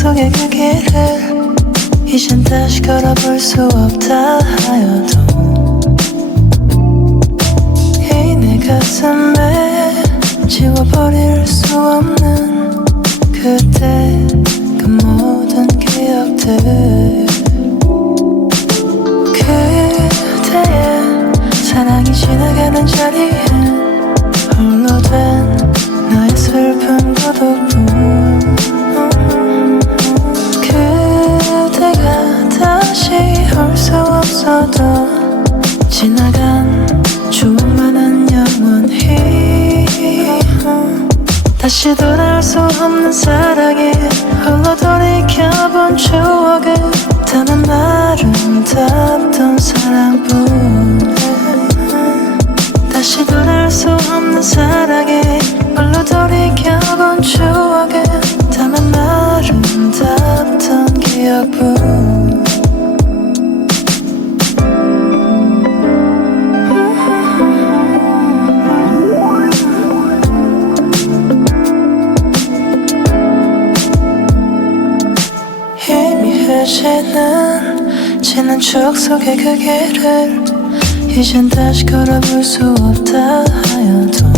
속의 그 길을 이젠 다시 걸어볼 수 없다 하여도 이 내 가슴에 지워버릴 수 없는 그때 그 모든 기억들. 그대의 사랑이 지나가는 자리에 홀로 된 슬픈 고독뿐 그대가 다시 올 수 없어도 지나간 추억만은 영원히 다시 돌아올 수 없는 사랑에 홀로 돌이켜본 추억을 담은 아름답던 사랑뿐. 다시 돌아올 수 없는 사랑에 희미해지는 지난 추억 속의 그 길을 이젠 다시 걸어볼 수 없다 하여도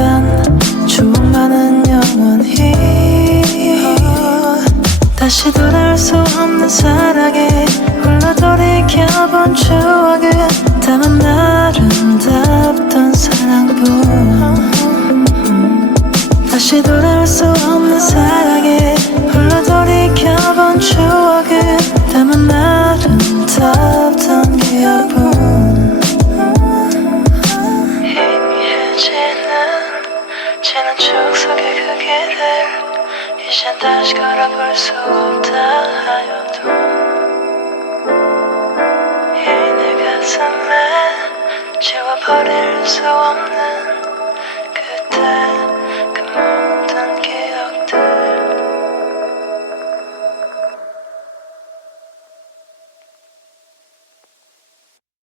지나간 추억만은 영원히. 다시 돌아올 수 없는 사랑에 홀로 돌이켜본 추억을 담은 아름답던 사랑뿐. 다시 돌아올 수 없는 사랑에 홀로 돌이켜본 추억을 담은 아름답 추억 속의 그 길을 이젠 다시 걸어볼 수 없다 하여도. 이 내 가슴에 지워버릴 수 없는 그때